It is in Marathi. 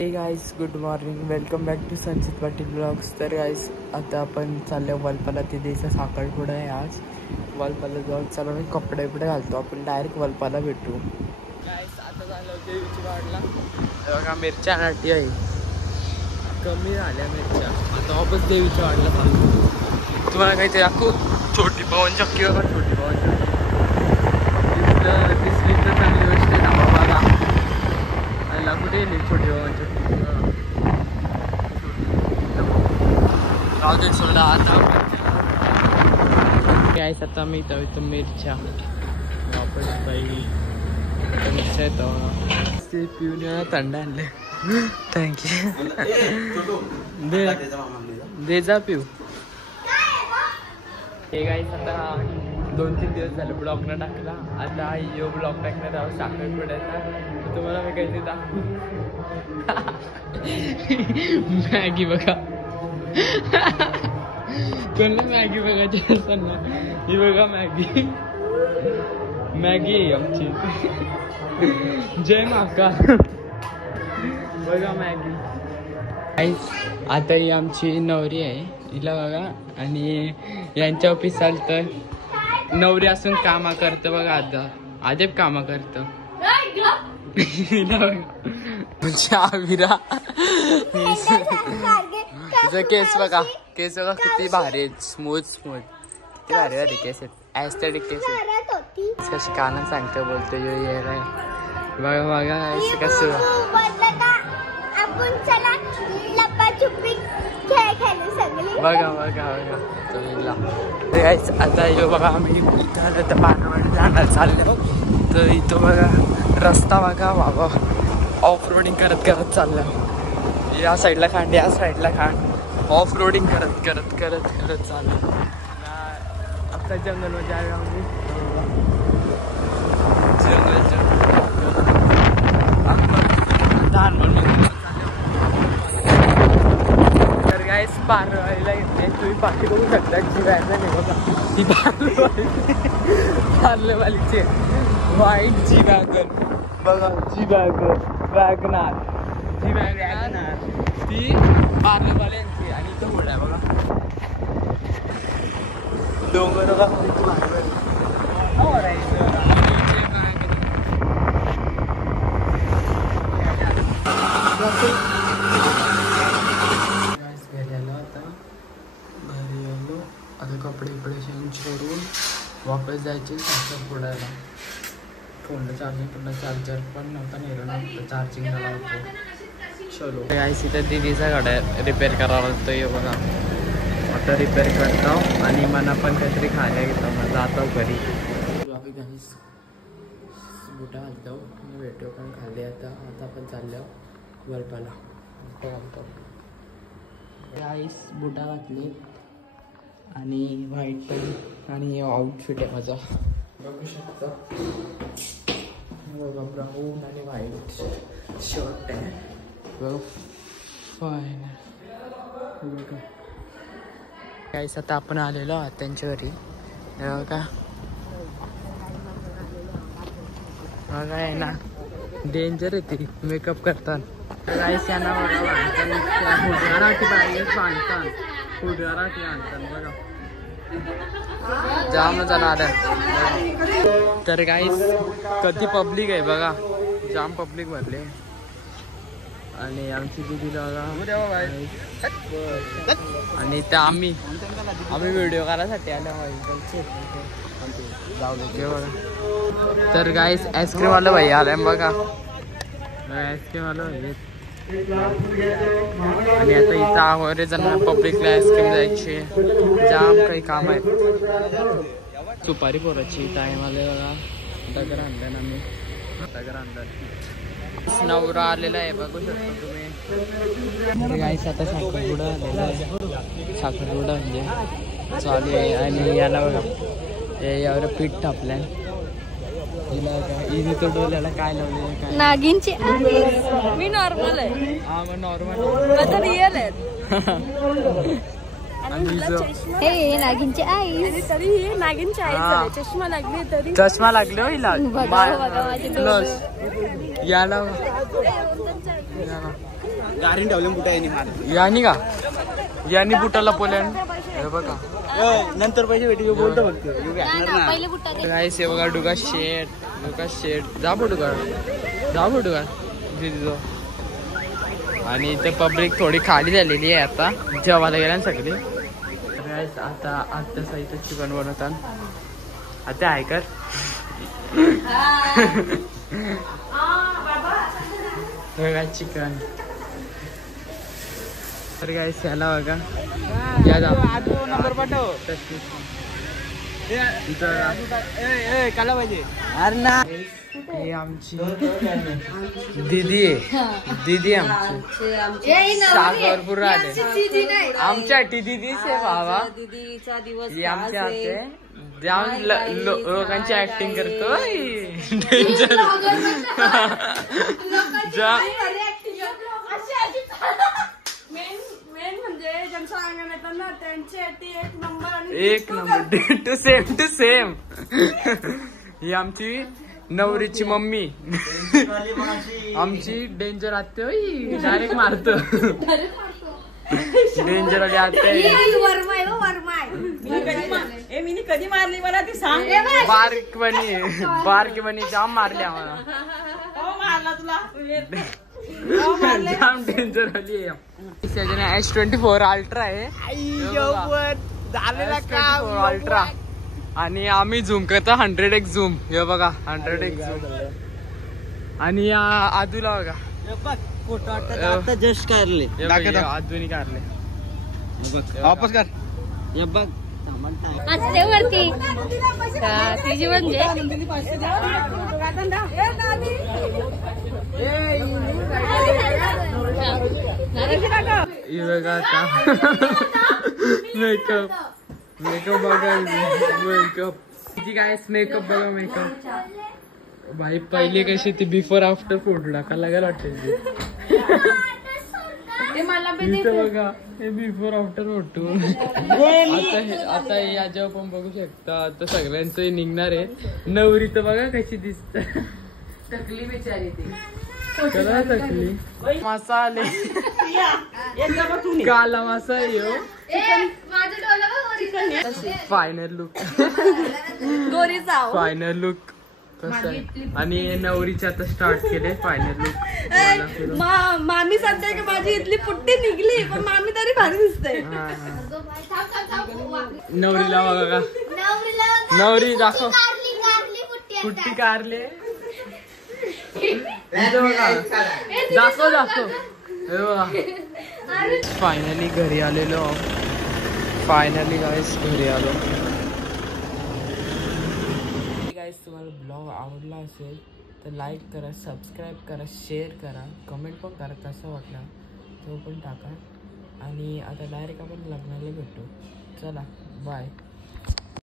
हे guys good morning, welcome back to Sanchit Patil blogs. तर गाईज आता आपण चाललो वलपाला, तिथेचा साखरपुडा आहे आज. वलपाला जाऊन चला मी कपडे घालतो, आपण डायरेक्ट वलपाला भेटू. गाईज आता झालं देवीची वाडला बघा, मिरच्या नाटी आहे, कमी झाल्या मिरच्या. आता वापस देवीच्या वाडला चालतो. तुम्हाला काहीतरी दाखवू, छोटी पवन चक्की बघा, छोटी पवन चक्की दिसली तर चांगली गोष्ट आहे ना बाबा. कुठे येईल छोटी पवन चक्की, राहू दे सोडा. आता काय आता मी इथं मिरच्या वापस बाई मिरच्या येतो ते पिऊन थंड आणले. थँक्यू, दे जा पिऊ. हे गाईस आता 2-3 दिवस झाले ब्लॉग न टाकला. आता यो ब्लॉग टाकणार आहोत साखरपुड्याचा. तुम्हाला मी काहीतरी दाखवू. मॅगी बघा, कोणला मॅगी बघायची असताना ही बघा मॅगी. मॅगी आहे आमची, जय महाकाल. बघा मॅगी. आता ही आमची नवरी आहे, हिला बघा. आणि यांच्या ऑफिस चालतं, नवरी असून कामा करतं बघा. आता आदेप कामा करतं. विरा तिचा केस बघा, केस बघा किती भारी आहेत, स्मूथ किती भारी भारी केस आहेत, ॲस्थेटिक केस आहेत. कशी कानं सांगते बोलतो यो ये रे बघा बघा असं कसं. बघा बघा बघा आता यो बघा, आम्ही इथं पानवड जाणार चाललो. तर इथं बघा रस्ता बघा बाबा, ऑफ रोडिंग करत करत चाललो. या साईडला खांड, या साईडला खांड, ऑफ रोडिंग करत करत करत करत चाललो. आता जंगलमध्ये आहे आम्ही, तर गाईस पारवाईला येते. तुम्ही पाठी बघू शकता, जी वॅगन आहे बघा, ती पार्लेवालीची व्हाईट जी वॅगन बघा, जी वॅगनार ती पार्लेवाल्यांची. आणि इथं होड आहे बघा, डोंगर बघा. आता कपडे चेंज करून वापस जायचे साखरपुड्याला. फोनला चार्जिंग पण चार्जर पण नव्हता, नेलं नव्हतं, चार्जिंग झाला होतं. चलो गाईस, इथं दीदीचा गाड्या रिपेअर करावा लागतो. हे बघा आता रिपेअर करतो आणि मला पण काहीतरी खायला घेतो, मग जातो घरी. गाईस बुटा घालतो, भेटो पण खाल्ली. आता आपण चाललो वलपाला. गाईस बुटा घातले आणि व्हाईट पण, आणि आउटफिट आहे माझा बघू शकता. बघा ब्राऊन आणि व्हाईट शर्ट आहे बघा, फाईन बघा. काहीच आता आपण आलेलो आहात त्यांच्या घरी. बघा बघा आहे ना, डेंजर आहे ती मेकअप करतात. काहीच यांना फुटगाराठी आणतात बघा, जाम जाणार. तर गाईस कधी पब्लिक आहे बघा, जाम पब्लिक भरले. आणि आमची दिदीला बघा, आणि त्या आम्ही व्हिडिओ करायसाठी आलो बघा. तर गाईस आईस्क्रीम वाला भाई आलाय बघा, आईस्क्रीम वाला भाई. आणि आता इथं वगैरे जण पब्लिकला आईस्क्रीम द्यायची, जाम काही काम आहेत. सुपारी पोराची टाइम आले बघा, दगड आणलं ना मी, दगड आणलं. नवरा आलेला आहे बघू शकता तुम्ही. गाईस आता साखरपुडा आलेला आहे, साखरपुडा म्हणजे चालू आहे. आणि याला बघा यावर पीठ टाकलंय, इथे तो डोल्याला काय लावले काय नागिनची. मी नॉर्मल आहे. हा मग नॉर्मल, रिअल आहे. हे नागिनची आई तरी ही नागिनची आई झाली. चष्मा लागली तरी चष्मा लागले हो हिला. याला गाडी ठेवलं बुटा यानी का यानी बुटाला पोल्यान हे बघा. नंतर पैसे भेटी बोलतो फक्त पहिले बुट्टा दे. गाईस हे बघा डुगा शेट जा डुगा दीदी जो. आणि इथे पब्लिक थोडी खाली झालेली आहे आता जेवायला गेल्या सगळी. गाईस आता आत्या इथं चिकन बनवतात. आता आहे कर चिकन. तर गाईस याला बघा या नंबर पाठव काला पाहिजे. अरे ना हे आमची दीदी आहे आमची साखरपूर आले आमच्या दीदीच आहे बाबा. ही आमच्या हाते जाम लोकांची ऍक्टिंग करतो डेंजर. एक नंबर टू सेम. ही आमची नवरीची मम्मी आमची डेंजर आते डायरेक्ट मारत. डेंजर आली आते मी कधी मारली मला ती सांग. बारकीपणी जाम मारली आम्हाला. मारला तुला जाम डेंजर आली. S24 अल्ट्रा आहे अल्ट्रा. आणि आम्ही झूम करतो 100x झूम. हे बघा 100x झूम. आणि आदूला बघा जस्ट काढले आदूनी काढले. वापस कर बघ वरती तिची म्हणजे बघा आता मेकअप बघा मेकअप बघा मेकअप. भाई पहिले कशी ती बिफोर आफ्टर फोटो टाकायला लागेल वाटते. बघा हे बिफोर आफ्टर फोटो. आता याच्यावर पण बघू शकता. आता सगळ्यांचं निघणार आहे. नवरी तर बघा कशी दिसत टकली बिचारी ती. टकली मसाले काला मासा येऊ. फायनल लुक कसं आहे. आणि नवरीचे आता स्टार्ट केले फायनल लुक. मामी सांगते की माझी इथली पुट्टी निघली पण मामी तरी भारी दिसते. नवरीला बघा नवरी दाखव पुट्टी कारले. दाखव फायनली घरी आलेलो. फायनली गाईस घरी आलो. गाईस तुम्हाला ब्लॉग आवडला असेल तर लाईक करा, सबस्क्राईब करा, शेअर करा, कमेंट पण करा कसं वाटलं तो पण टाका. आणि आता डायरेक्ट आपण लग्नाला भेटू. चला बाय.